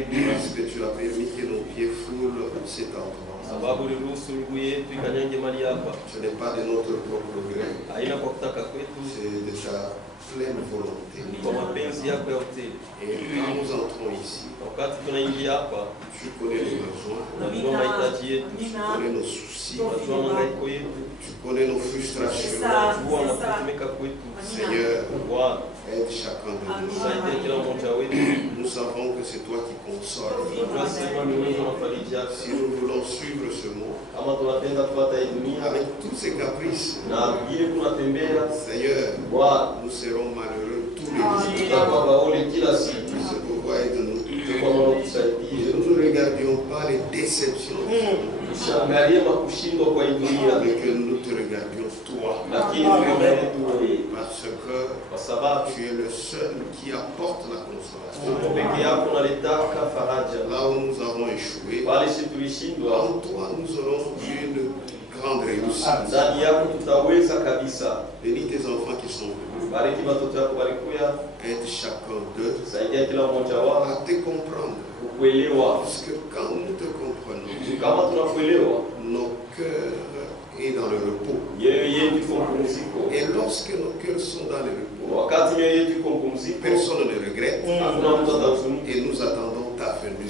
parce que tu as permis que nos pieds foulent cet endroit. Ce n'est pas de notre propre gré, c'est de ta pleine volonté. Et quand nous entrons ici, tu connais les besoins, tu connais nos soucis, tu connais nos frustrations. Seigneur, aide chacun de nous. Nous savons que c'est toi qui consoles. Si nous voulons suivre ce mot, avec tous ces caprices, Seigneur, nous serons malheureux tous les jours. C'est pourquoi aide-nous. Et nous ne regardions pas les déceptions, mais que nous te regardions toi. Parce que tu es le seul qui apporte la consolation. Là où nous avons échoué, en toi nous aurons une grande réussite. Bénis tes enfants qui sont venus. Aide chacun d'eux à te comprendre. Parce que quand nous te comprenons, nos cœurs sont dans le repos. Et lorsque nos cœurs sont dans le repos, personne ne regrette. Et nous attendons ta venue.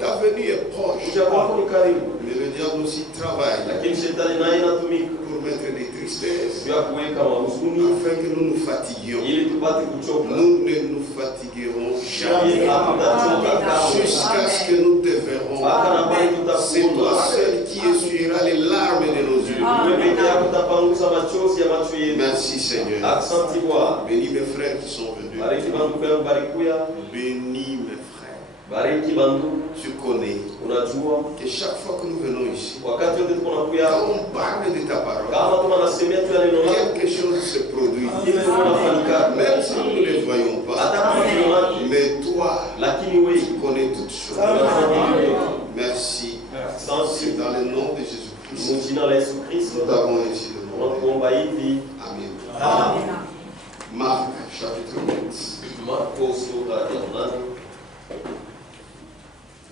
Ta venue est proche. Mais le diable aussi travaille pour mettre des tristesses afin que nous nous fatiguions. Nous ne nous fatiguerons jamais jusqu'à ce que nous te verrons. C'est toi seul qui essuiera les larmes de nos yeux. Merci Seigneur. Bénis mes frères qui sont venus. Bénis mes frères. Tu connais que chaque fois que nous venons ici, quand on parle de ta parole, quelque chose se produit. Même si nous ne les voyons pas, mais toi, tu connais toutes choses. Merci. C'est dans le nom de Jésus-Christ. Nous avons ainsi demandé. Amen. Marc chapitre 8.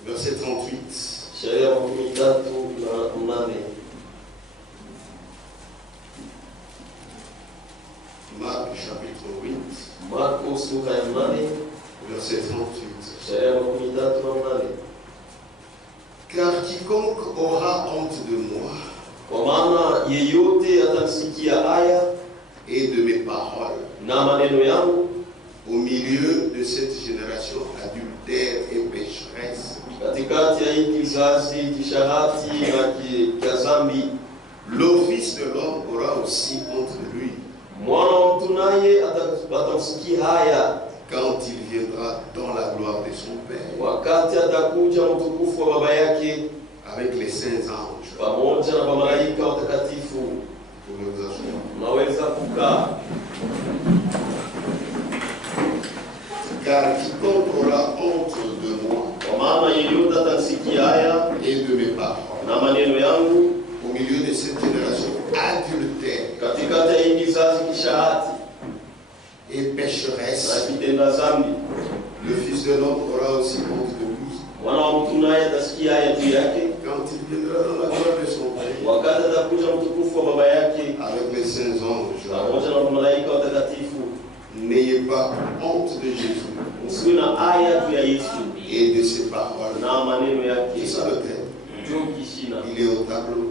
Verset 38. Marc chapitre 8. Verset 38. Car quiconque aura honte de moi et de mes paroles au milieu de cette génération adultère et pécheresse, le Fils de l'homme aura aussi honte de lui quand il viendra dans la gloire de son Père avec les saints anges. Car quiconque aura honte de moi et de mes paroles au milieu de cette génération adultère et pécheresse, le Fils de l'homme aura aussi honte de lui quand il viendra dans la gloire de son Père avec les saints anges. N'ayez pas honte de Jésus et de ses paroles. C'est ça le thème. Il est au tableau.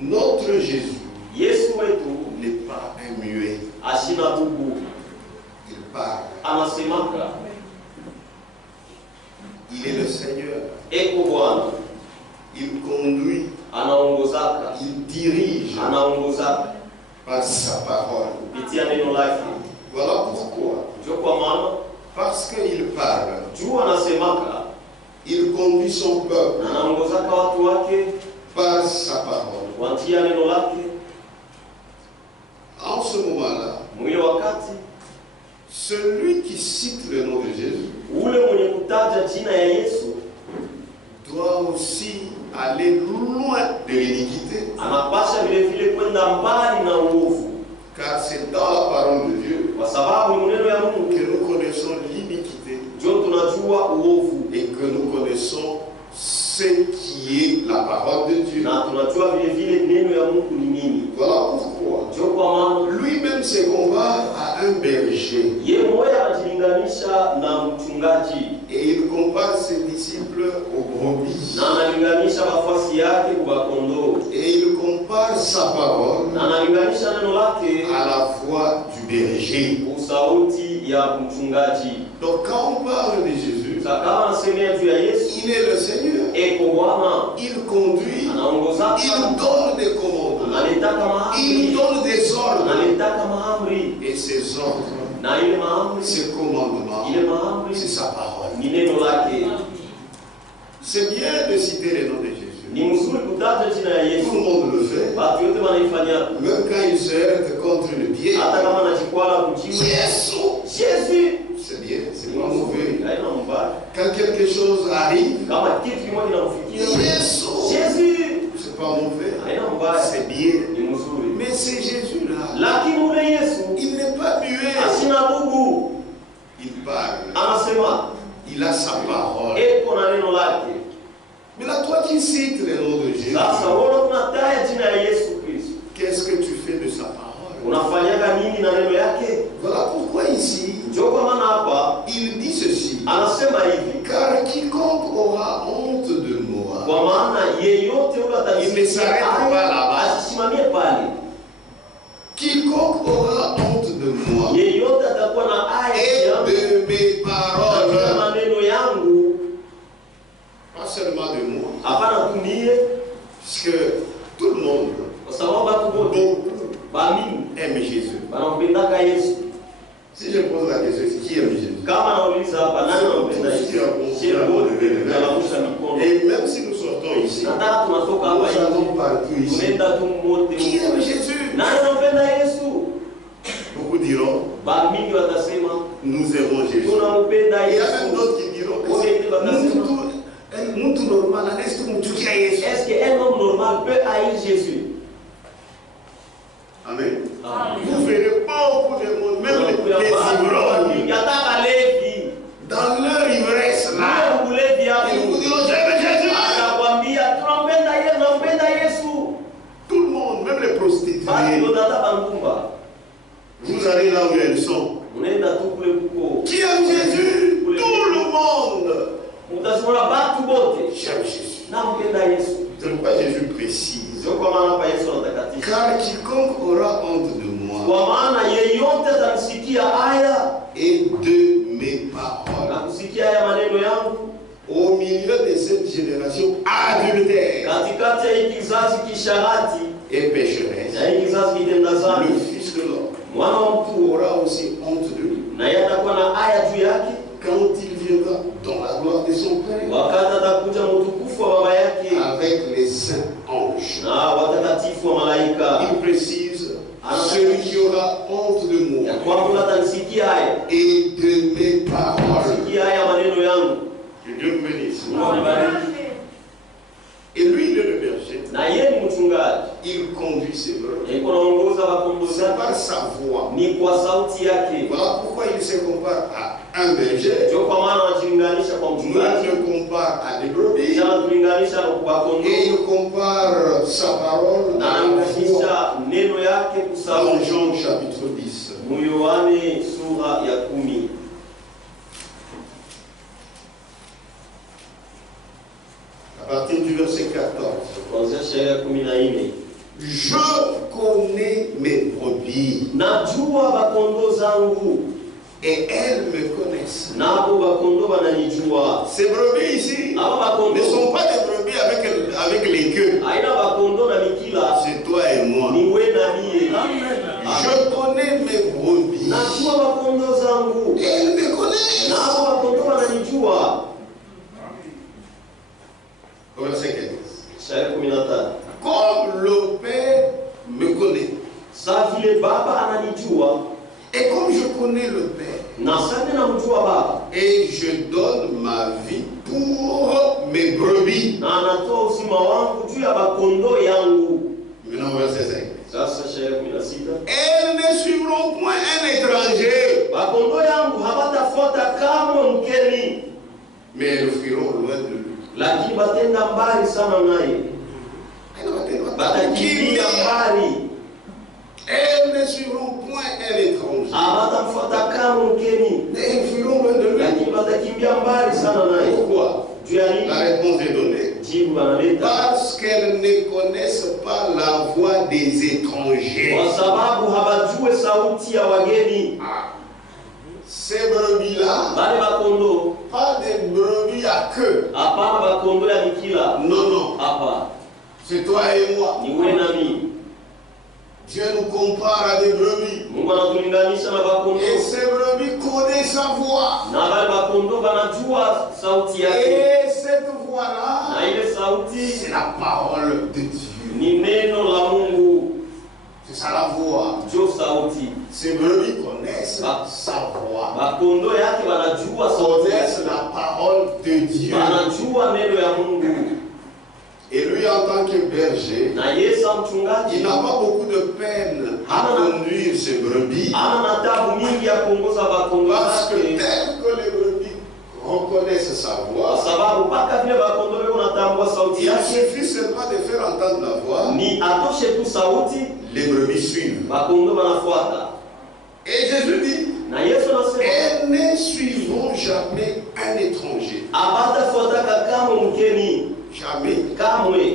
Notre Jésus n'est pas un muet. Il parle. Il est le Seigneur. Il conduit. Il dirige par sa parole. Voilà pourquoi. Parce qu'il parle. Il conduit son peuple par sa parole. En ce moment-là, celui qui cite le nom de Jésus doit aussi aller loin de l'iniquité. Car c'est dans la parole de Dieu que nous connaissons l'iniquité et que nous connaissons ce qui est la parole de Dieu. Voilà pourquoi lui-même se compare à un berger. Et il compare ses disciples aux brebis. Et il compare sa parole à la voix du berger. Donc quand on parle de Jésus, il est le Seigneur. Il conduit, il donne des commandements, il donne des ordres. Et ces ordres, ces commandements, c'est sa parole. C'est bien de citer les noms de Jésus. Tout le monde le fait. Même quand il se heurte contre une pierre. Jésus. C'est bien, c'est pas mauvais. Quand quelque chose arrive, Jésus. C'est pas mauvais. C'est bien. Mais c'est Jésus-là. Il n'est pas muet. Il parle. Il a sa parole. Mais là, toi qui cites les noms de Jésus, qu'est-ce que tu fais de sa parole? Voilà pourquoi ici, il dit ceci. Car quiconque aura honte de moi, il ne s'arrête pas là-bas. Quiconque aura honte de moi et de mes paroles, pas seulement de moi, parce que tout le monde, beaucoup, aime Jésus. Si je pose la question, c'est qui aime Jésus? Et même si nous sortons ici, nous allons partout ici. Qui aime Jésus? Beaucoup diront, nous aimons Jésus. Il y a même d'autres qui diront, est-ce qu'un homme normal peut haïr Jésus? Amen. Vous verrez beaucoup de monde, même les ivrognes, dans leur ivresse là, ils vous diront j'aime Jésus. Tout le monde, même les prostituées, vous allez là où elles sont. Qui aime Jésus? Tout le monde. J'aime Jésus. C'est pourquoi Jésus précise. Car quiconque aura honte de moi et de mes paroles au milieu de cette génération adultère et pécheresse, le Fils de l'homme aura aussi honte de lui quand il viendra dans la gloire de son Père avec les saints anges. Il précise celui qui aura honte de moi et de mes paroles. Que Dieu me bénisse. Et lui, il est le berger. Il conduit ses brebis. C'est par sa voix. Voilà pourquoi il se compare à un berger. Il ne compare à des brebis. Et il compare sa parole à la voix. Dans Jean chapitre 10. À partir du verset 14. Je connais mes brebis. Et elles me connaissent. Ces brebis ici ne sont pas des brebis avec les queues. C'est toi et moi. Je connais mes brebis. Et elles me connaissent. Verset 15. Comme le Père me connaît. Et comme je connais le Père, et je donne ma vie pour mes brebis. Maintenant, verset 5. Elles ne suivront point un étranger. Mais elles fuiront loin de lui. Lakini batenda mbali sana naye. Batakimbia mbali. Elles ne suivront point un étranger. Abatamfuata kama mgeni. Elles fuiront loin de lui. Lakini batakimbia mbali sana naye. Pourquoi? La réponse est donnée. Parce qu'elles ne connaissent pas la voix des étrangers. Ces brebis-là, pas des brebis à queue. Non, non. C'est toi et moi. Dieu nous compare à des brebis. Et ces brebis connaissent sa voix. Et cette voix-là, c'est la parole de Dieu. C'est ça la voix. Ces brebis connaissent sa voix. Connaissent la parole de Dieu. Et lui, en tant que berger, il n'a pas beaucoup de peine à conduire ses brebis. Parce que tel que les brebis reconnaissent sa voix, il suffit seulement de faire entendre la voix. Les brebis suivent. Et Jésus dit, elles ne suivront jamais un étranger. Jamais.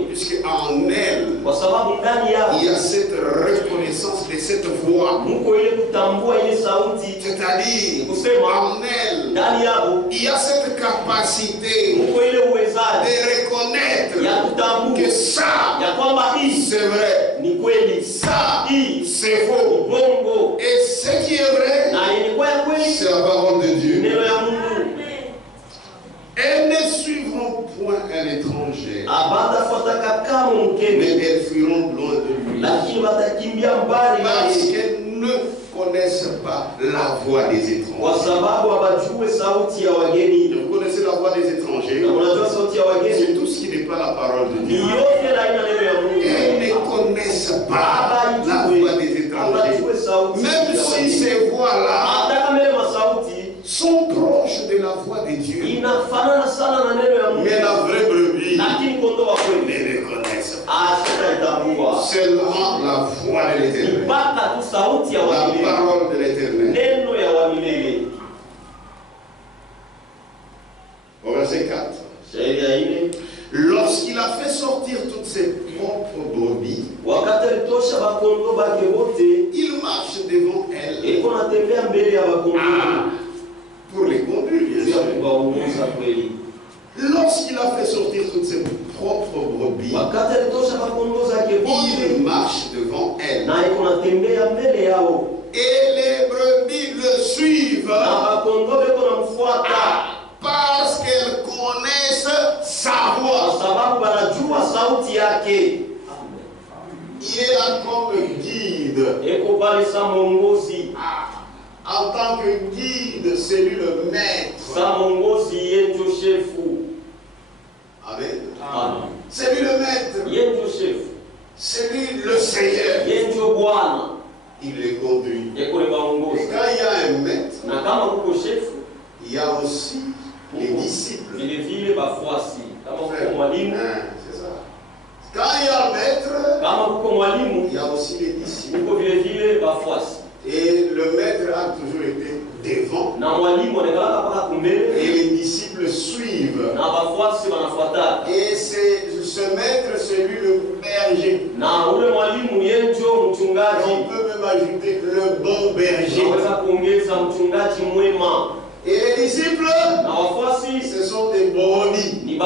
Puisque en elle, il y a cette reconnaissance de cette voix. C'est-à-dire, en elle, il y a cette capacité de reconnaître que ça, c'est vrai. Ça, c'est faux. Et ce qui est vrai, c'est la parole de Dieu. Elles ne suivront point un étranger, mais elles fuiront loin de lui. Parce qu'elles ne connaissent pas la voix des étrangers. Vous connaissez la voix des étrangers? C'est tout ce qui n'est pas la parole de Dieu. Elles ne connaissent pas la voix des étrangers. Même si ces voix-là sont proches de la voix de Dieu. Mais la vraie brebis ne les connaissent pas. Seulement la voix de l'Éternel. La parole de l'Éternel. Au verset 4. Lorsqu'il a fait sortir toutes ses propres brebis, il marche devant elles. Pour les conduire, bien sûr. Lorsqu'il a fait sortir toutes ses propres brebis, il marche devant elles. Et les brebis le suivent parce qu'elles connaissent sa voix. Il est là comme guide. En tant que guide, c'est lui le maître. Amen. C'est lui le maître. C'est lui le Seigneur. Il les conduit. Et quand il y a un maître, il y a aussi les disciples. C'est ça. Quand il y a un maître, il y a aussi les disciples. Et le maître a toujours été devant. Et les disciples suivent. Et ce maître, c'est lui le berger. On peut même ajouter le bon berger. Et les disciples, ce sont des brebis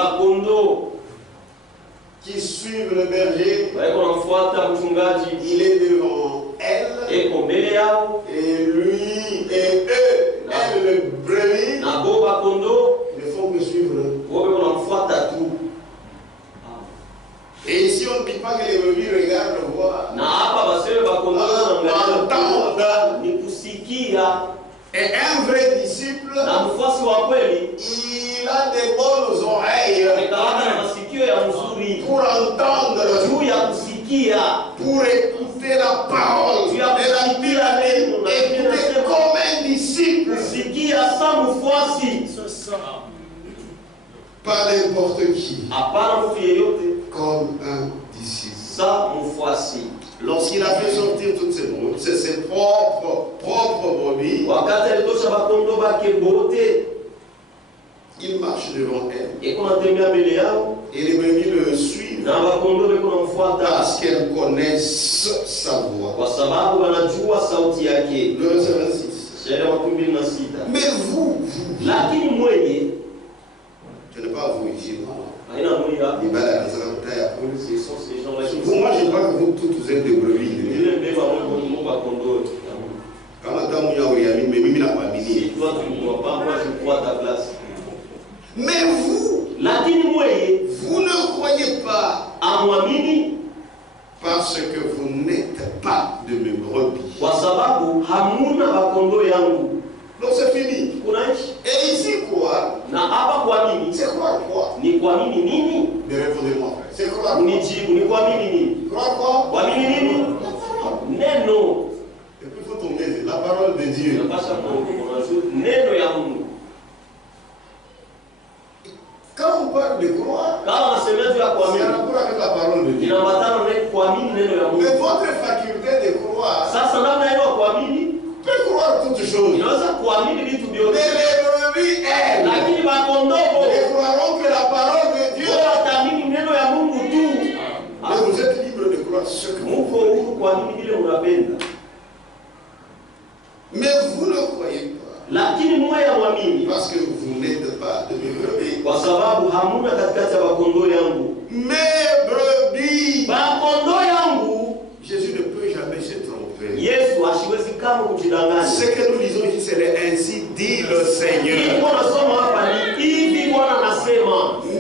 qui suivent le berger. Il est devant elle, et lui et eux, elle le brebis, ne font que suivre. Et ici on ne dit pas que les brebis regardent voir, entendent. Et un vrai disciple, il a des bonnes oreilles pour entendre, pour écouter la parole. Et écouter comme un disciple. Pas n'importe qui. Hapana mtu yeyote. Comme un disciple. Sa mfuasi. Lorsqu'il a fait sortir toutes ses propres brebis, wakati alitosha bakondo bake bote, il marche devant elle. Eko natembea mbele yao. Et les brebis le suivent. Na bakondo beko namfuata. Parce qu'elles connaissent sa voix. Kwa sababu wanajua sauti yake. Le verset 26. Shairi ya 26. Mais vous. Lakini mwenye. Ce n'est pas vous ici, non. Haina mwenye hapa. Ni bala kanisa kutaya kule. Ce sont ces gens-là qui Pour moi, je crois que vous tous êtes des brebis. Ile mbeba Mungu bakondo. Kama damu yao ya mimi nakuamini. Toi tu ne crois pas, moi je crois ta place. Mais vous, lakini mwenye, vous ne croyez pas. Amwamini parce que vous n'êtes pas de mes brebis. Kwa sababu hamuna bakondo yangu. Donc c'est fini. Kunaishi. Et ici quoi? Na hapa kwa nini? C'est quoi? Ni kwa nini nini? Mais répondez-moi. C'est quoi? Unijibu, ni kwa nini nini? Quoi? Kwa nini nini? Neno. Et puis il faut tomber la parole de Dieu. Napasha neno ya Mungu. Quand on parle de croire, kama nasemea ya kuamini, c'est en rapport avec la parole de Dieu. Inaambatana na kuamini neno ya Mungu. Mais votre faculté de croire, sasa namna hiyo ya kuamini, peut croire toutes choses. Inaweza kuamini vitu vyote. Mais les brebis, elles, lakini bakondogo ne croiront que la parole de Dieu. Wataamini neno ya Mungu tu. Mais vous êtes libre de croire ce que vous Mungu huru kuamini vile unapenda. Mais vous ne croyez pas. Lakini mwe ya muamini. Parce que vous n'êtes pas de mes brebis. Kwa sababu hamuna katikati ya bakondo yangu. Mes brebis. Bakondo yangu. Jésus ne peut jamais se tromper. Yesu ashiwezi kama kujidanganya. Ce que nous lisons ici, c'est ainsi dit le Seigneur.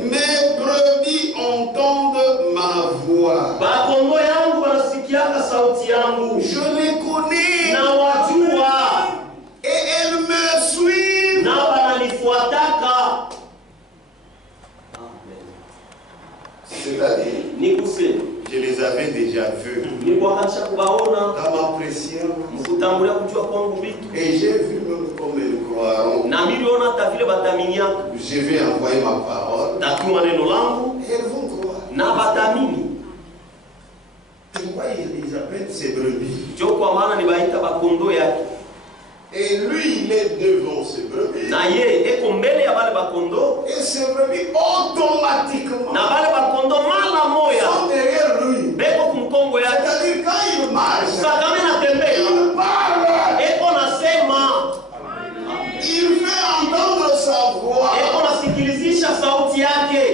Mes brebis entendent ma voix. Bakondo yangu wanasikiaka sauti yangu. Je les connais. Na wajua. Et elles me suivent. Na wananifuataka. C'est-à-dire, ni kusema, je les avais déjà vus. Nilikuwakalisha kubaona. Dans ma pression. Mkutambulia kujua kwangu vitu. Et j'ai vu même comme elles croiront. Na niliona hata vile bataminiaka. Je vais envoyer ma parole. Tatuma neno langu. Et elles vont croire. Na batamini. Pourquoi ils appellent ces brebis? Jo kwa maana ni baita bakondo yake. Et lui, il est devant ces brebis. Na ye eko mbele ya bale bakondo. Et ces brebis automatiquement. Na bale bakondo mala moya. Sont derrière lui. Beko kumkongo yake. C'est-à-dire quand il marche. Sakame natembea. Il parle. Eko nasema. Il fait entendre sa voix. Eko nasikilizisha sauti yake.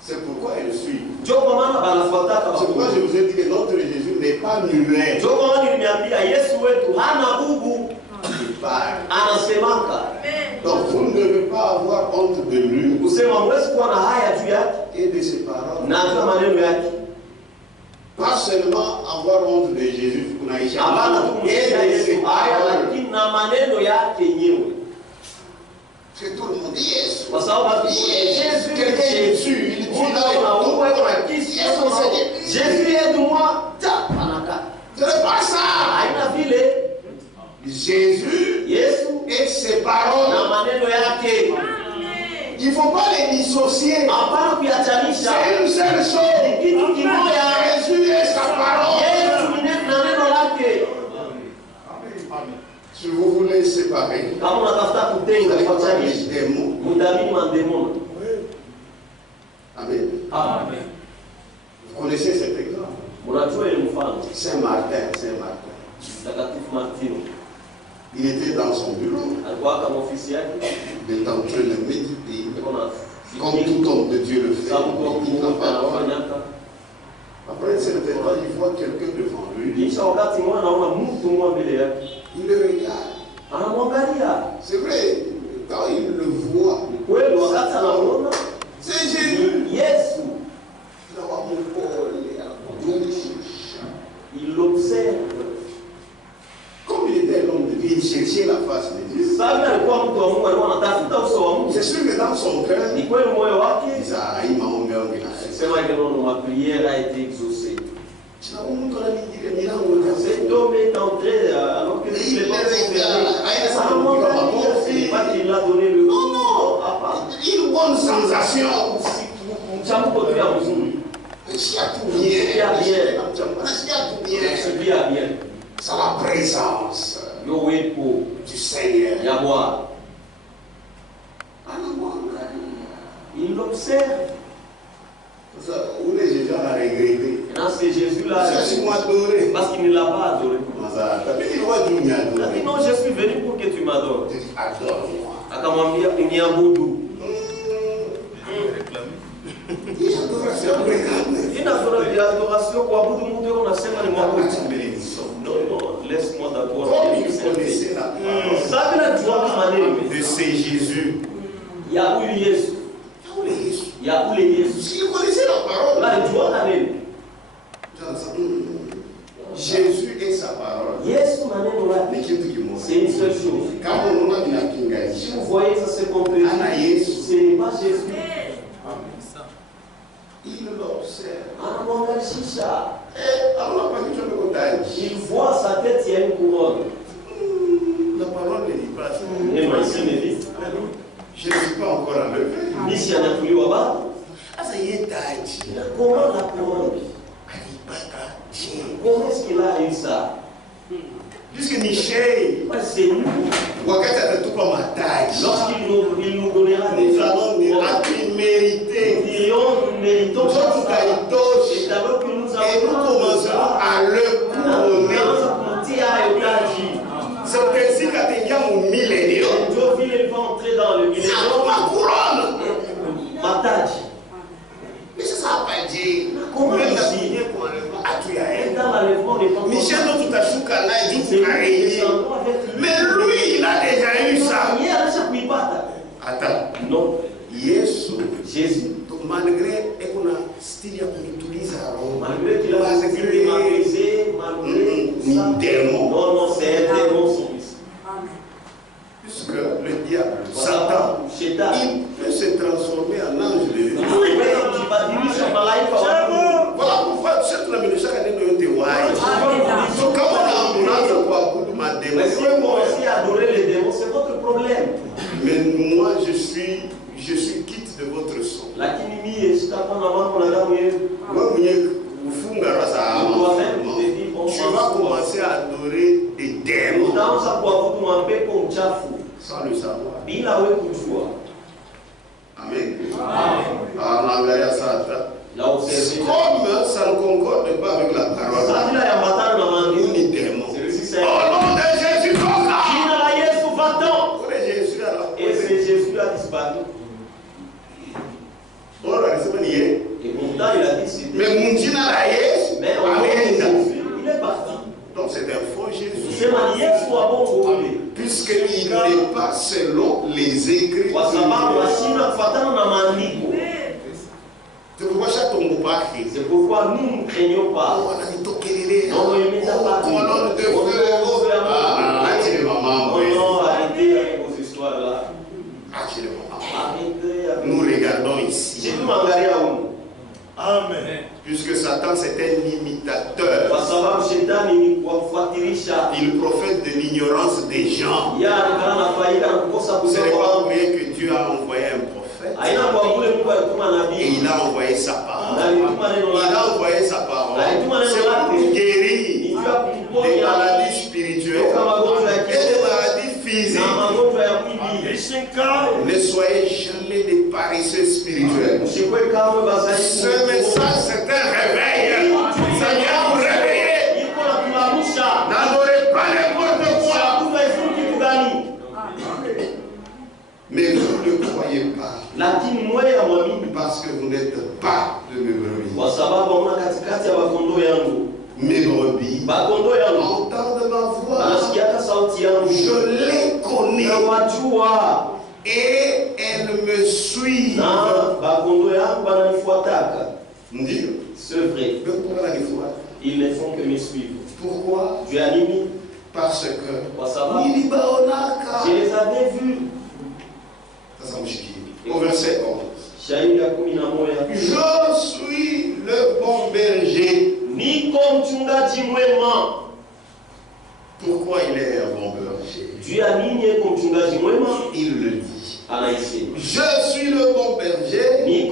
C'est pourquoi il suit. Jo kwa maana banafuataka. C'est pourquoi je vous ai dit que notre Jésus n'est pas muet. Jo kwa maana niliniambia Yesu wetu hana bubu. Il parle. Anasemaka. Donc vous ne devez pas avoir honte de lui. Kusema mwezi kuwa na haya juu yake. Et de ses paroles. Na juu maneno yake. Pas seulement avoir honte de Jésus pour naïcha. Hapana tu kumsikia Yesu haya lakini na maneno yake yenyewe. Parce que tout le monde dit Yesu. Kwa sababu Jésus, quelqu'un il tue, il tue Jésus aide-moi. Ce n'est pas ça. Haina vile. Jésus Yesu et ses paroles. na maneno yake. Il ne faut pas les dissocier. Hapana kuyachanisha. C'est une seule chose. Kitu kimoja. Jésus et sa parole. Yesu na neno lake. Si vous voulez séparer, kama unatafuta kutenga kuachanisha, mudamini mandemona. Amen. Amen. Vous connaissez cet exemple? Mnajua ile mfano. Saint-Martin. Mtakatifu Martino. Il était dans son bureau. Alikuwa kama ofisi yake. Il était en train de méditer. Comme tout homme de Dieu le fait. Après c'est le temps, il voit quelqu'un devant lui. Il le regarde. C'est vrai, quand il le voit, c'est Jésus. Il l'observe. Comme il était l'homme de Dieu, il cherchait la face de Dieu. C'est sûr que dans son cœur, il disait, ma prière a été exaucée. Cet homme est entré alors que il l'a donné le non. une bonne sensation. C'est la présence du Seigneur. Il l'observe. Où les gens ont regretté. C'est Jésus-là. Parce qu'il ne l'a pas adoré. Il a dit non, je suis venu pour que tu m'adores. Adore-moi. Akamwambia Unyabudu. Adoration kuabudu Mungu unasema ni mwabudu. Non, laisse-moi d'abord. Comme il connaissait la parole de ce Jésus. Il y a où Jésus. Il y a où les Jésus. S'il connaissait la parole. Là, il doit aller. Jésus et sa parole. C'est une seule chose. Si vous voyez ça se concrétise, ce n'est pas Jésus. Il l'observe. Il voit sa tête, il y a une couronne. La parole ne dit pas ça. Je ne suis pas encore enlevé. Comment la couronne? Comment est-ce qu'il a eu ça? Puisque Michel, c'est nous. Lorsqu'il nous donnera des allons mériter. Nous méritons et nous commencerons à le couronner. C'est ainsi qu'atteignons au millénaire. Il va entrer dans le millénaire. Ma couronne. Ma tâche. Mais ça ne va pas dire. Comment ici? Michel, notre Tachouka là, il dit mais lui, il a déjà eu ça. Attends. Non. Jésus, malgré qu'on a style qu'on utilise malgré qu'il a maîtrisé, malgré ni démon. Non, c'est un démon son fils. Puisque le diable, Satan, il peut se transformer en ange de Dieu. Voilà pourquoi chaque année nous avons des waïs. Quand on a quoi pour ma démon. Mais si vous aussi adorez les démons, c'est votre problème. Mais moi je suis quitte de votre son. Tu vas commencer à adorer des démons sans le savoir. Amen. Comme ça ne concorde pas avec la parole, nous les démons. Au nom de Jésus, et c'est Jésus a disparu. Et pourtant il a dit c'était. Mais il est parti. Donc c'est un faux Jésus. Puisqu'il n'est pas selon les Écritures. C'est pourquoi nous ne craignons pas. Arrêtez avec vos histoires là. Nous regardons ici. Amen. Puisque Satan c'est un imitateur. Il profète de l'ignorance des gens. Ce n'est pas pour rien que Dieu a envoyé un prophète. Et il a envoyé sa parole. Il a envoyé sa parole. C'est pour guérir des maladies spirituelles et des maladies physiques. Ne soyez jamais des paresseux spirituels. Ce message c'est un réveil. Ça vient vous réveiller. N'adorez pas n'importe quoi. Mais vous ne croyez pas. Parce que vous n'êtes pas de mes brebis. Mes brebis entendent ma voix. Je les connais. Et elles me suivent. C'est vrai. Ils ne font que me suivre. Pourquoi? Parce que je les avais vus. Au verset 11. Je suis le bon berger. Pourquoi il est un bon berger? Il le dit. Je suis le bon berger. Le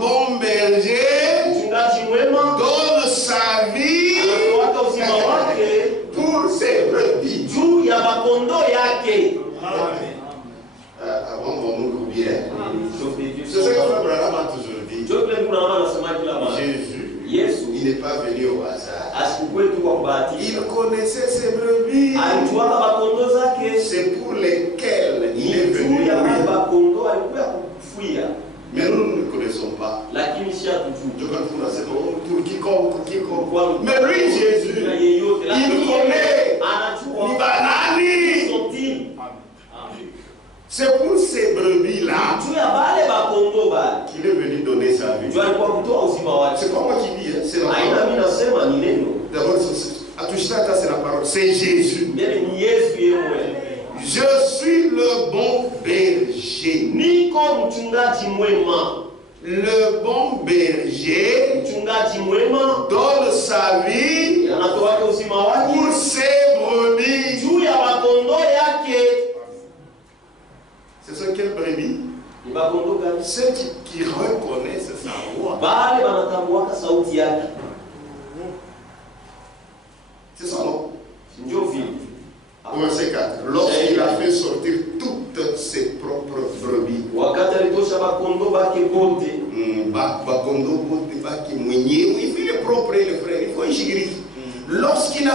bon berger donne sa vie pour ses brebis. Avant de nous oublier, c'est ce que Frère Branham a toujours dit. Jésus, il n'est pas venu au hasard. Il connaissait ses brebis. C'est pour lesquelles il est venu. Mais nous ne connaissons pas. Pour quiconque. Mais lui, Jésus, il connaît. C'est pour ces brebis-là qu'il est venu donner sa vie. C'est pas moi qui dis, c'est la parole. D'abord, c'est la parole. C'est Jésus. Je suis le bon berger. Le bon berger donne sa vie pour ses brebis. Ce sont quelles brebis? Ceux qui reconnaissent sa voix. C'est ça, non? Verset 4. Lorsqu'il a fait sortir toutes ses propres brebis. Lorsqu'il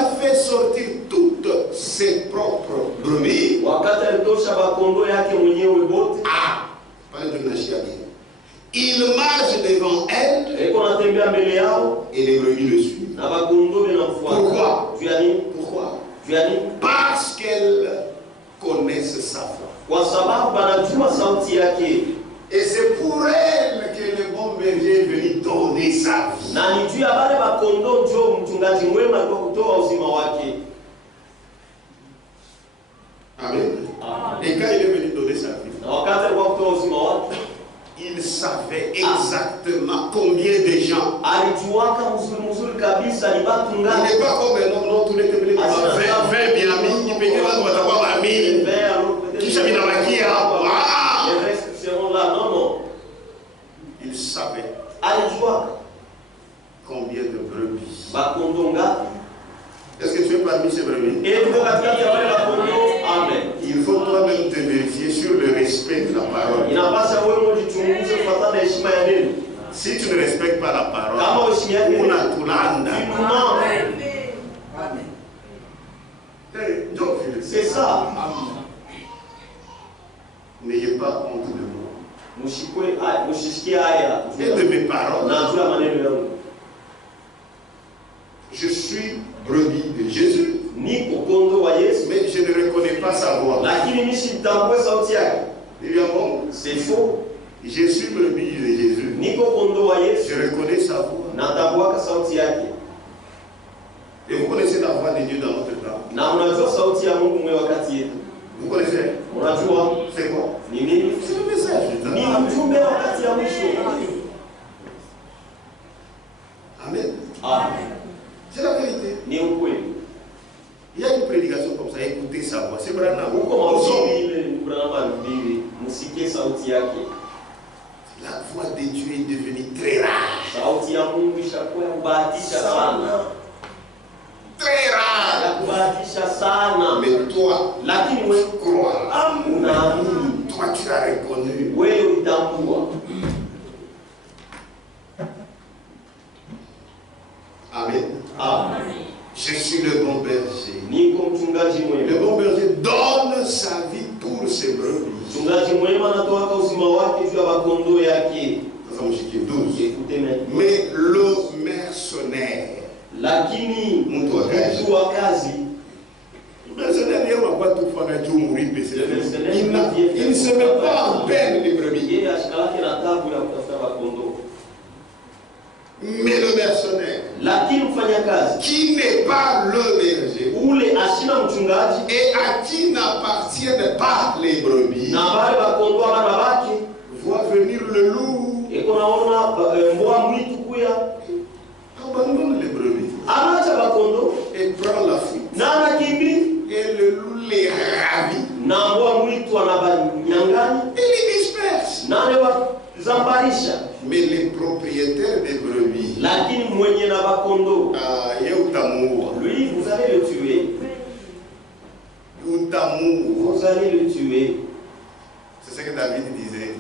a fait sortir toutes ses propres brebis, il marche devant elle et les brebis le suivent. Pourquoi? Parce qu'elles connaissent sa voix. Et c'est pour elle que le bon berger est venu donner sa vie. Amen. Et quand il est venu donner sa vie, il savait exactement combien de gens. Il n'est pas comme un homme, non, tous les 20 bien mis, il savait combien de brebis. Est-ce que tu es parmi ces brebis? Il faut toi-même te vérifier sur le respect de la parole. Si tu ne respectes pas la parole, on a tout l'âne. C'est ça. N'ayez pas honte de moi. Et de mes paroles. Je suis brebis de Jésus. Mais je ne reconnais pas sa voix. C'est faux. Je suis brebis de Jésus. Je reconnais sa voix. Et vous connaissez la voix de Dieu dans notre temps. Vous connaissez? C'est quoi? C'est le message du temps. Amen. C'est la vérité. Il y a une prédication comme ça, écoutez sa voix. C'est Branham. La voix de Dieu est devenue très rare. Très rare. Mais toi, tu crois. Toi, tu as reconnu. Amen. Je suis le bon berger. Le bon berger donne sa vie pour ses brebis. Mais le mercenaire, il ne se met pas en peine les brebis. Mais le mercenaire, qui n'est pas le berger et à qui n'appartiennent pas les brebis, voit venir le loup, abandonne les brebis et prend la fuite. Et le loup les ravit kondo. Lui, vous allez le tuer. Vous allez le tuer. C'est ce que David disait.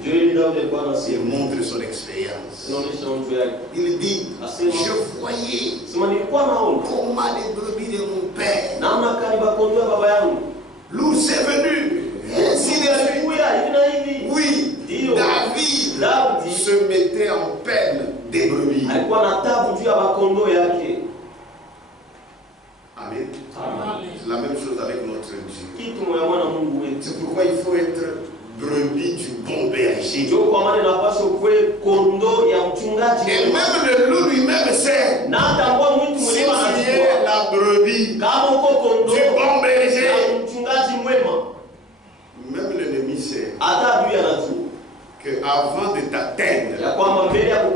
Il montre son expérience. Il dit, je voyais comment les brebis de mon père. L'ours est venu. Ainsi de suite. Oui, David se mettait en peine des brebis. Amen. C'est la même chose avec notre Dieu. C'est pourquoi il faut être brebis du bon berger. Et même le loup lui-même sait. Si tu es la brebis du bon berger, même l'ennemi sait qu'avant de t'atteindre,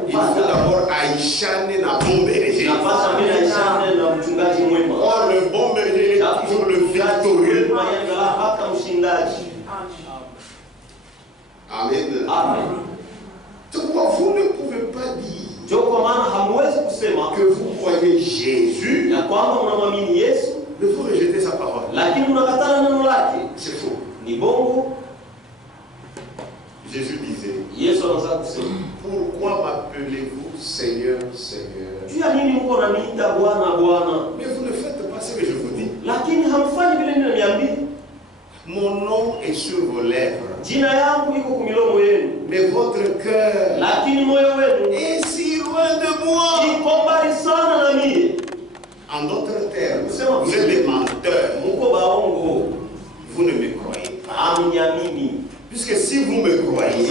il faut d'abord aïchaner la bon berger. Or, le bon berger est toujours le victorieux. Amen. Donc, vous ne pouvez pas dire que vous croyez Jésus, de vous rejeter sa parole. C'est faux. Jésus disait, pourquoi m'appelez-vous Seigneur, Seigneur? Mais vous ne faites pas ce que je vous dis. Mon nom est sur vos lèvres. Mais votre cœur est si loin de moi. En d'autres termes, vous êtes des menteurs. Vous ne me croyez pas. Puisque si vous me croyez,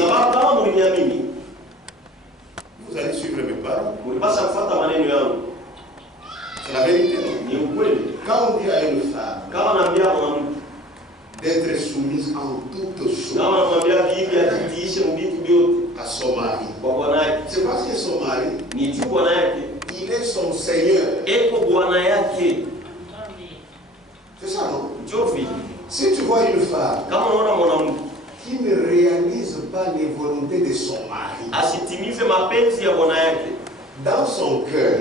vous allez suivre mes paroles. C'est la vérité. Quand on dit à une femme d'être soumise en toutes choses à son mari, c'est parce que son mari, il est son Seigneur. C'est ça, non? Si tu vois une femme qui ne réalise pas les volontés de son mari, dans son cœur,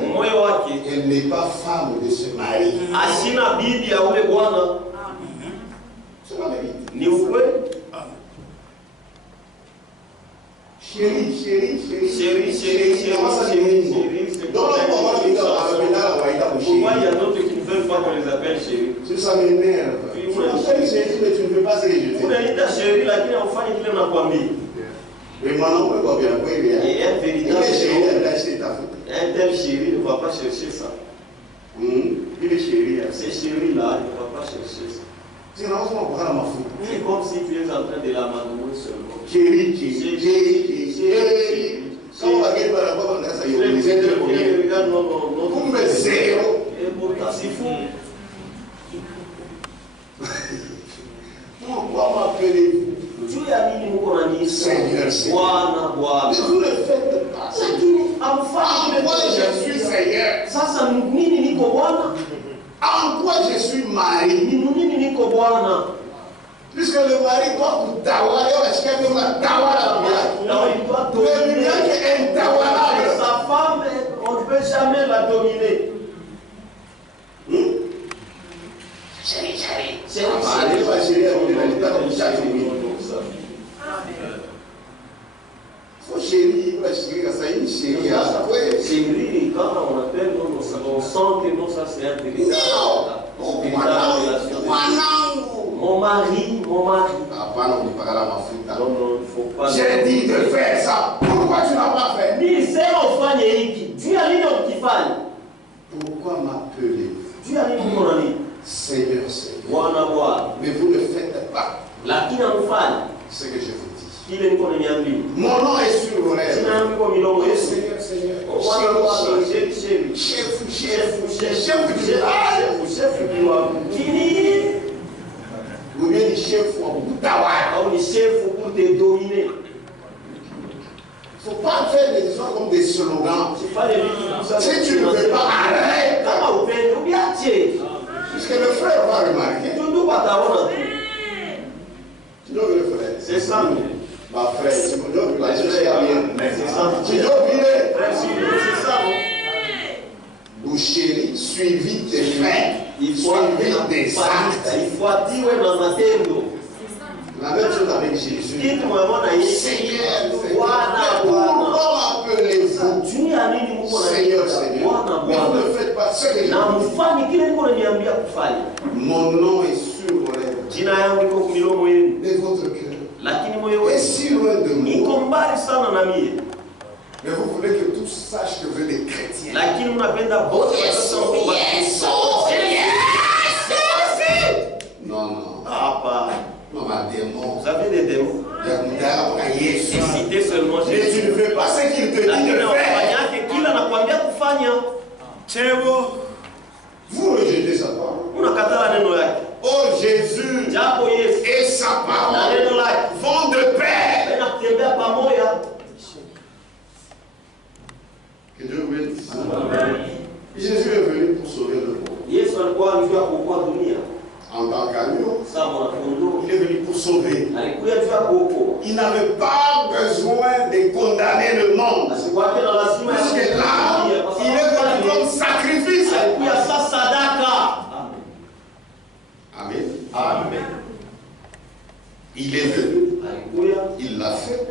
elle n'est pas femme de ce mari. C'est la vérité. Chérie. Pourquoi il y a d'autres qui ne veulent pas qu'on les appelle chérie? Ça m'énerve. Tu m'appelles chérie, mais tu ne veux pas ce que je dis. Mais maintenant, on va bien. Et un véritable chéri, un tel chéri ne va pas chercher ça. Il est chéri. Ces chéris-là, il ne va pas chercher ça. C'est comme si tu es en train de l'amadouer seulement. Chéri. C'est fou. Pourquoi m'appelez-vous Seigneur? Bwana. Mais vous ne faites pas ça. En quoi je suis Seigneur? En quoi je suis mari? Puisque le mari doit vous tawara, sa femme, on ne peut jamais la dominer. Chérie. Chérie, quand on appelle, on sent que non, ça c'est un véritable relation. Mon mari. Non, il faut pas. J'ai dit de faire ça. Pourquoi tu n'as pas fait? Pourquoi m'appelez-vous Seigneur? Mais vous ne faites pas ce que je vous dis. Mon nom est sur vos lèvres. Seigneur. Ou bien les chefs pour te dominer. Il ne faut pas faire des histoires comme des slogans. Si tu ne veux pas, arrête. Puisque le frère va remarquer. Tu dois le frère. C'est ça. Ma frère, tu dois bien. C'est ça. Tu dois bien. C'est ça. boucherie suivi des faits, suivi des actes. La même chose avec Jésus. Seigneur, pourquoi m'appelez-vous Seigneur, Seigneur? Mais vous ne faites pas ce que je dis. Mon nom est sur vos lèvres. Mais votre cœur est si loin de moi. Mais vous voulez que tous sachent que vous êtes des chrétiens. Non, non. Non, ma démon. Vous avez des démons. Excitez seulement Jésus. Mais tu ne fais pas ce qu'il te dit de faire. Vous rejetez sa parole. Oh Jésus et sa parole vont de pair. Que Dieu vous bénisse. Jésus est venu pour sauver le monde. En tant qu'agneau, il est venu pour sauver. Il n'avait pas besoin de condamner le monde. Parce que là, il est venu comme sacrifice. Amen. Amen. Il est venu. Il l'a fait.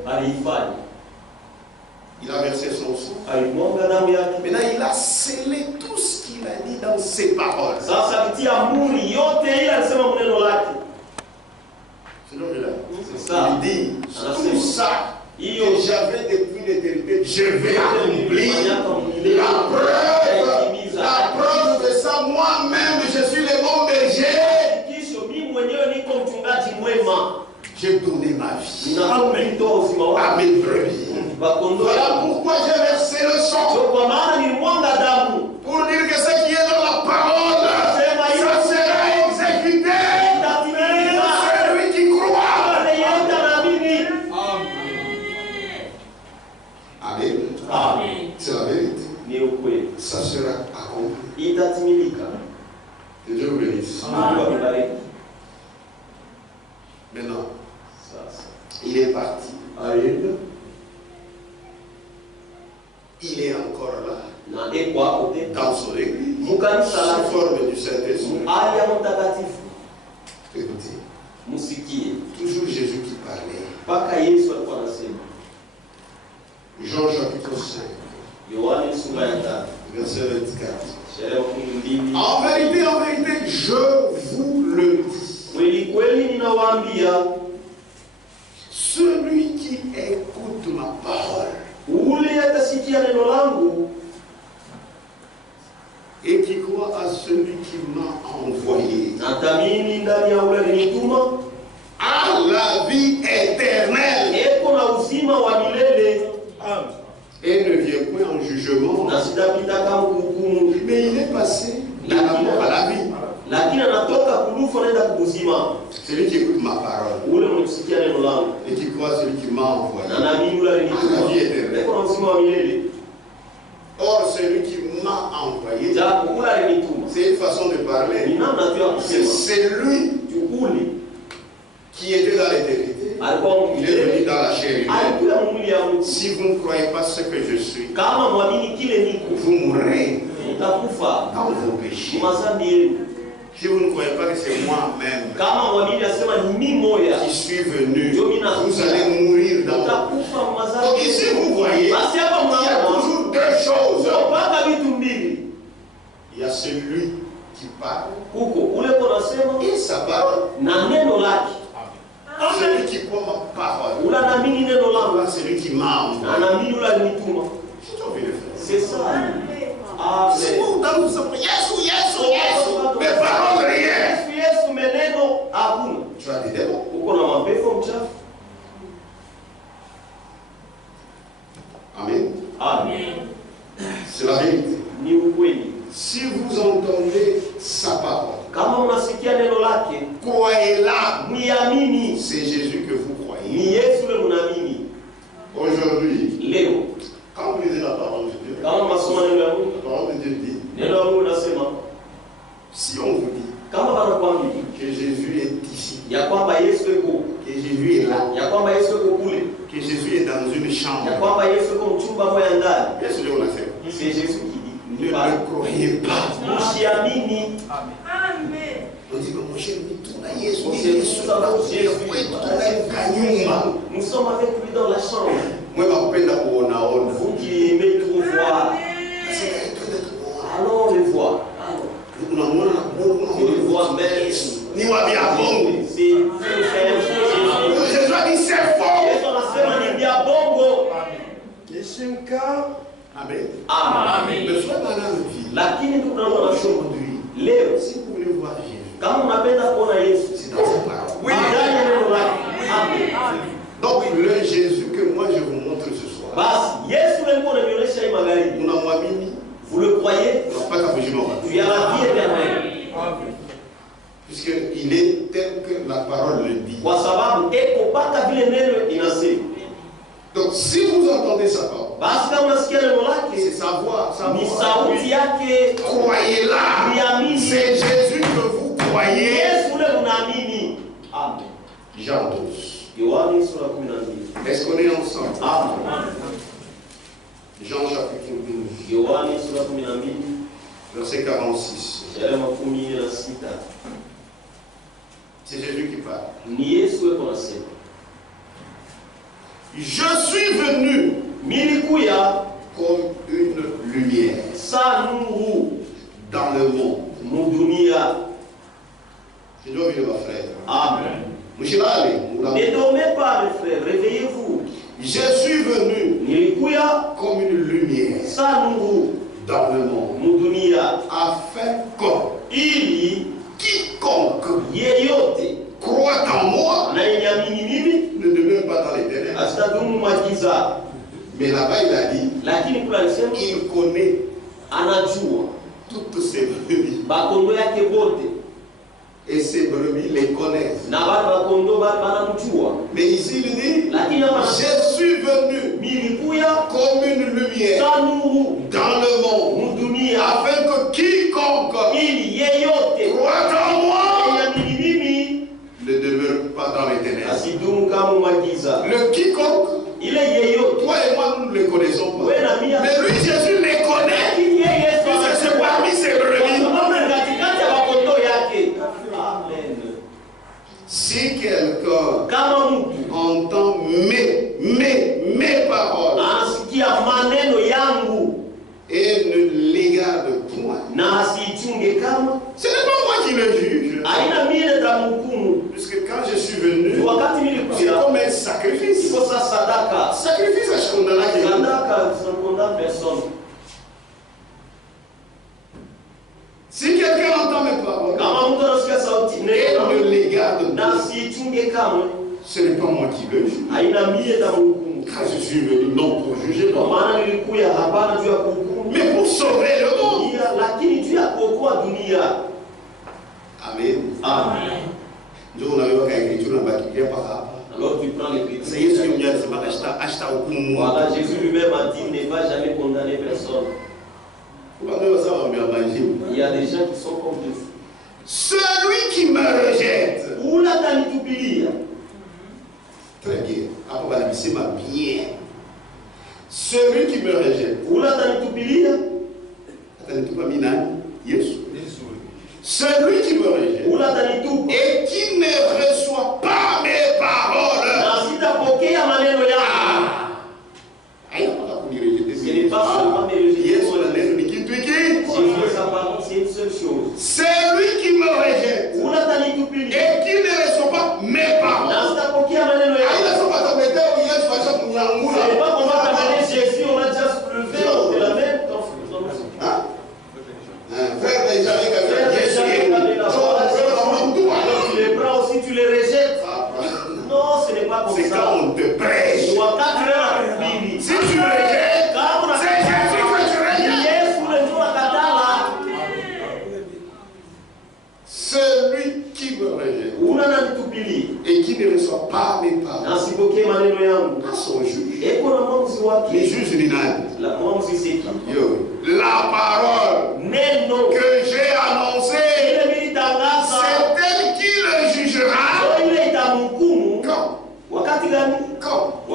Il a versé son sang. Maintenant, il a scellé tout ce qu'il a dit dans ses paroles. C'est ça. Il dit, tout ça que j'avais depuis l'éternité, je vais accomplir. La preuve de ça, moi-même, je suis le bon berger. J'ai donné ma vie à mes brebis. Voilà pourquoi j'ai versé le sang. Pour dire que ce qui est dans la parole, ça sera exécuté. Celui qui croit. Amen. Amen. C'est la vérité. Ça sera accompli. Que Dieu vous bénisse. Maintenant, il est parti. Il est encore là. Dans son église. Sous forme du Saint-Esprit. Écoutez. Toujours Jésus qui parlait. Jean chapitre 5. Verset 24. En vérité, je vous le dis. Celui qui écoute ma parole et qui croit à celui qui m'a envoyé a la vie éternelle et ne vient point en jugement, mais il est passé de la mort à la vie. Celui qui écoute ma parole et qui croit à celui qui m'a envoyé a la vie éternelle. Or, celui qui m'a envoyé, c'est une façon de parler. C'est celui qui était dans l'éternité. Il est venu dans la chair humaine. Si vous ne croyez pas ce que je suis, vous mourrez dans vos péchés. Si vous ne croyez pas que c'est moi-même qui suis venu, vous allez mourir dans vos péchés. Donc ici, vous voyez, il y a toujours deux choses. Il y a celui qui parle et sa parole. Celui qui croit ma parole. Celui qui m'a envoyé. C'est ça. C'est vous dans vous savez. Yes. Mais parole rien. Tu as des démons. Amen. C'est la vérité. Si vous entendez sa parole, croyez-la. C'est Jésus que vous croyez. Aujourd'hui, quand vous lisez la parole de Dieu, la parole de Dieu dit, si on vous dit que Jésus est ici, que Jésus est là, que Jésus est dans une chambre, bien sûr on a fait. C'est Jésus qui dit. Ne le croyez pas. Musiamini. Amen. On dit que mon cher, nous sommes avec lui dans la chambre. Vous qui aimez tout voir. Allons le voir. On le voit même. Jésus a dit c'est faux. Amen. Amen. Lakini tunaona aujourd'hui, leo si vous voulez voir Jésus, kama unapenda kuona Yesu, c'est dans sa parole. oui, ndani ya neno lake. Amen. Donc le Jésus que moi je vous montre ce soir, Basi Yesu alikuwa ananionyesha hii magharibi. unamwamini? Vous le croyez? Unapata kujua. Tu as la vie éternelle. Puisqu'il est tel que la parole le dit. Kwa sababu eko mpaka vile neno inasema. Donc si vous entendez sa parole, basi kama unasikia neno lake, c'est sa voix, ni sauti yake. Croyez-la. C'est Jésus que vous croyez. Yesu ule unaamini. Amen. Jean 12. Yohana sura 12. Est-ce qu'on est ensemble? Amen. Jean chapitre 12. Yohana sura 12. Verset 46. C'est Jésus qui parle. Je suis venu comme une lumière dans le monde. Je dois ouvrir ma frère. Amen. Ne dormez pas, mes frères, réveillez-vous. Je suis venu comme une lumière dans le monde, afin que quiconque croit en moi ne demeure pas dans les ténèbres. Mais là-bas il a dit, il connaît toutes ses brebis. Et ces brebis les connaissent. Mais ici il dit, je suis venu comme une lumière dans le monde, afin que quiconque croit en moi ne demeure pas dans les ténèbres. Le quiconque, toi et moi nous ne le connaissons pas. Mais lui Jésus les connaît. Puisque c'est parmi ses brebis. Si quelqu'un entend mes paroles et ne les garde point, ce n'est pas moi qui le juge. Puisque quand je suis venu, c'est comme un sacrifice. Sacrifice à personne. Si quelqu'un entend mes paroles et ne les garde pas, ce n'est pas moi qui le juge. Car je suis venu non pour juger, mais pour sauver le monde. Amen. Amen. Alors tu prends l'écriture. Voilà, Jésus lui-même a dit, ne va jamais condamner personne. Il y a des gens qui sont comme Dieu. Celui qui me rejette. Très bien. Bien. Celui qui me rejette. Celui qui me rejette et qui ne reçoit pas mes paroles. Ce n'est pas seulement mes celui qui me rejette et qui ne reçoit pas mes paroles. C'est pas qu'on va t'amener Jésus, on a déjà levé de la même tu les prends aussi, tu les rejettes. Non, ce n'est pas comme ça. C'est quand on te prêche. Si tu rejettes, c'est Jésus que tu rejettes. Celui qui me rejette et qui ne reçoit pas mes paroles à son juge. Les juges du la parole que j'ai annoncée, c'est elle qui le jugera. Quand au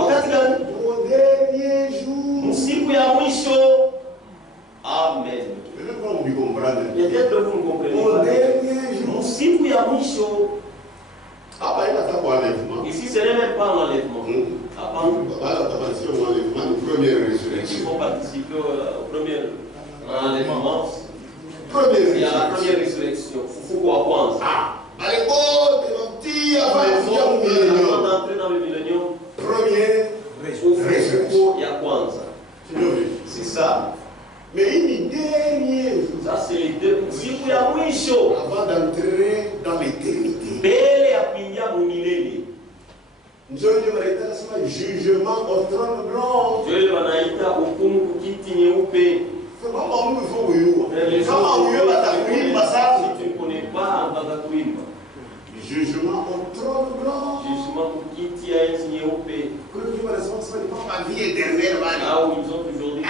dernier jour. Amen. Peut-être vous ne comprenez pas. Siku ya mwisho. Ici, ce n'est même pas un enlèvement. Il faut participer au premier enlèvement. Il y a la première résurrection. Pourquoi pense? Avant d'entrer dans le millénium, première résurrection. Il y a Kwanza. C'est ça. Mais une dernière. Ça, c'est les deux. Siku ya mwisho. Avant d'entrer dans l'éternité. Mbele ya kuingia mumilele. Jugement au trône blanc. Ndio wanaita hukumu kukiti nyeupe. Kama Mungu batakuimba sasa. Si tu ne connais pas, batakuimba. Jugement au trône blanc. Jugement kukiti ya enzi nyeupe. Ma vie éternelle. Là où ils ont toujours dit.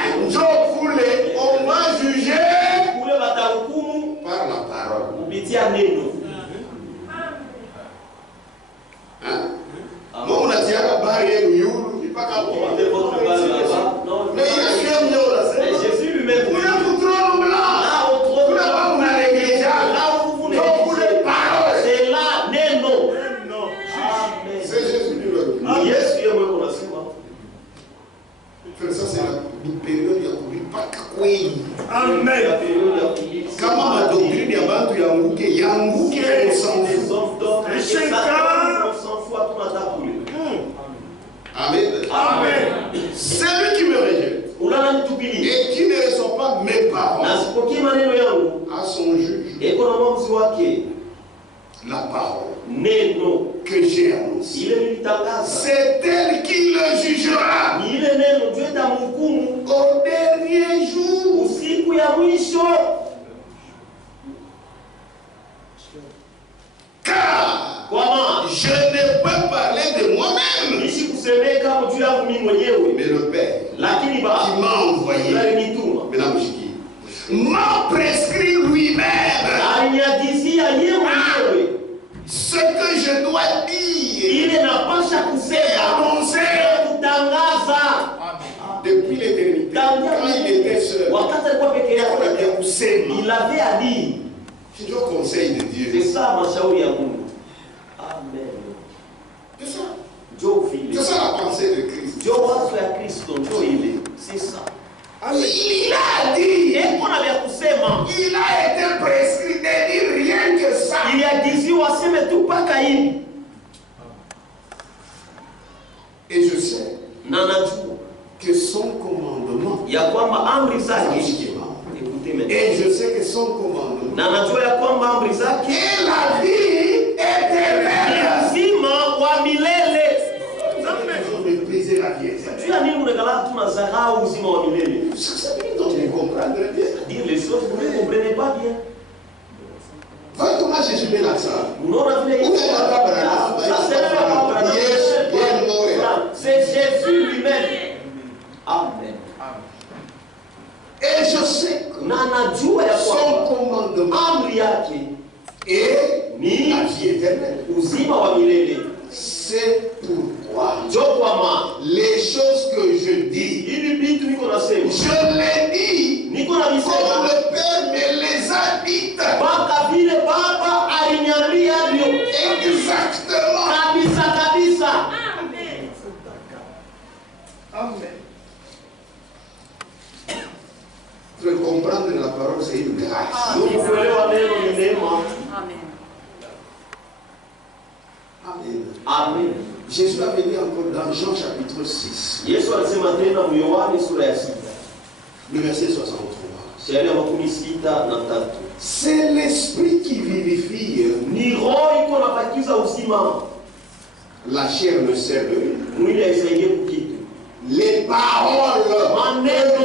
On va juger kule batahukumu par la parole. Kupitia neno. Moi, on a dit à la barrière, il n'y a pas qu'à voir. Mais Jésus lui-même. Vous êtes au trône blanc. Là, au trône blanc. Là où vous n'avez déjà. Là où vous n'avez pas. C'est là, neno. C'est Jésus lui-même. Yes, il y a un peu de ça, c'est la période de pas Amen. Kama madoctrine ya bantu yanguke on s'en fout. Amen. Amen. Celui qui me rejette et qui ne reçoit pas mes paroles à son juge la parole que j'ai annoncée, c'est elle qui le jugera au dernier jour. Car je ne peux parler de moi-même, mais le Père qui m'a envoyé m'a prescrit lui-même ce que je dois dire et annoncer depuis l'éternité. Quand il était seul, il avait à dire. C'est le conseil de Dieu. C'est ça, mashauri ya Mungu. Amen. C'est ça. C'est ça la pensée de Christ. C'est ça. Il a dit. Il a été prescrit de dire rien que ça. Il a dit et je sais que son commandement. Et je sais que son commandement est la vie éternelle. Mépriser la vie éternelle. Ça veut donc comprendre bien. Dire les choses, vous ne comprenez pas bien. Voyez comment Jésus met l'accent. C'est Jésus lui-même. Amen. Et je sais que son commandement est la vie éternelle. C'est pourquoi les choses que je dis, je les dis comme le Père me les a dites. Exactement. Amen. De comprendre la parole, c'est une grâce. Amen. Amen. Jésus avait dit encore dans Jean chapitre 6. Le verset 63. C'est l'esprit qui vivifie. La chair ne sert de rien. Les paroles que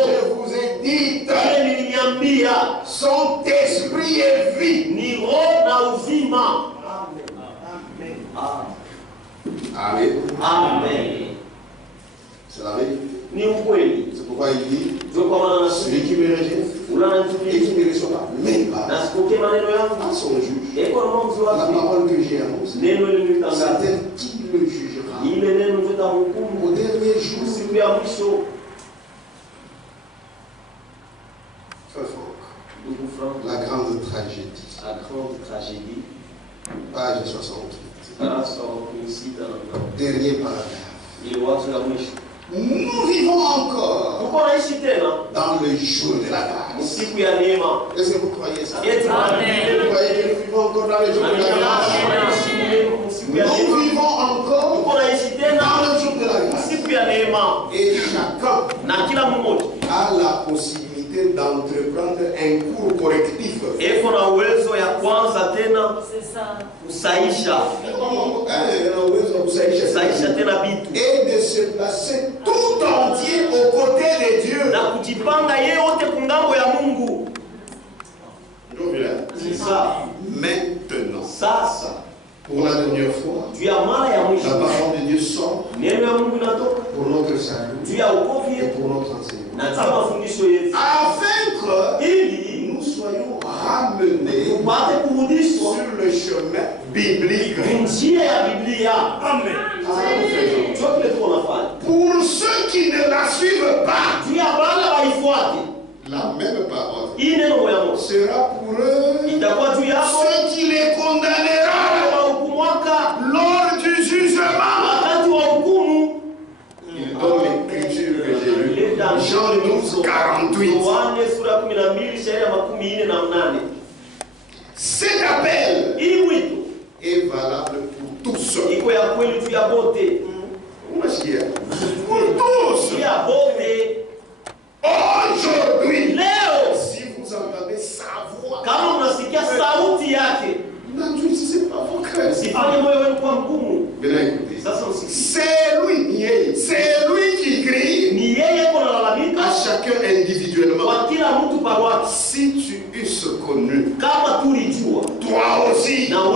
je vous ai dites sont esprit et vie. Amen. Amen. C'est la vérité. C'est pourquoi il dit celui qui me rejette et qui ne reçoit pas mes paroles à son juge. La parole que j'ai annoncée, c'est elle qui le jugera au dernier jour. Très fort. La grande trahison. 30 tragédies. Page 68. Dernier paragraphe. Nous vivons encore dans le jour de la grâce. Est-ce que vous croyez ça? Vous croyez que nous vivons encore dans le jour de la grâce? Nous vivons encore dans le jour de la grâce. Et chacun a la possibilité d'entreprendre un cours correctif. Et de se placer tout entier aux côtés de Dieu. Maintenant, pour la dernière fois, la parole de Dieu sort pour notre salut et pour notre enseignement. Afin que nous soyons ramenés sur le chemin biblique. Amen. Pour ceux qui ne la suivent pas, la même parole sera pour eux ceux qui les condamneront lors du jugement. Il donne l'écriture que j'ai lue. Jean 12, 48. Cet appel est valable pour tous. Pour tous. Aujourd'hui, si vous entendez sa voix, n'endurcissez pas vos cœurs. Bien écoutez, c'est lui qui crie à chacun individuellement. Si tu eusses connu, toi aussi, au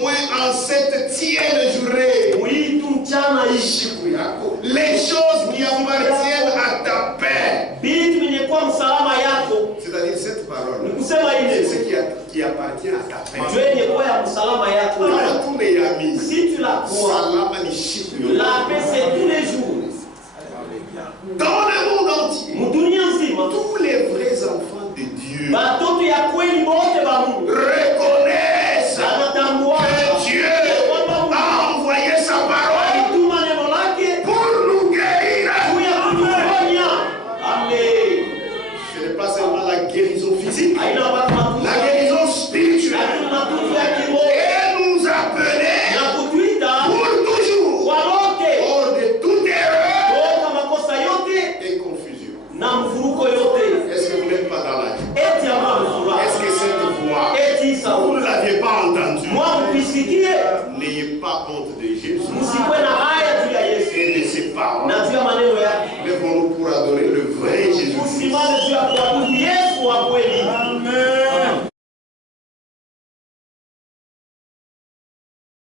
moins en cette tienne journée, les choses qui appartiennent à ta paix, c'est-à-dire cette parole, c'est ce qui appartient à ta paix. Si tu la crois, la paix c'est tous les jours. Dans le monde entier, tous les vrais enfants de Dieu reconnaissent que Dieu a envoyé sa parole pour nous guérir. Ce n'est pas seulement la guérison physique, la guérison spirituelle. Et nous appeler pour toujours hors de toute erreur et confusion. Est-ce que vous n'êtes pas dans la vie? Est-ce que cette voix, vous ne l'aviez pas entendue? N'ayez pas honte de Jésus.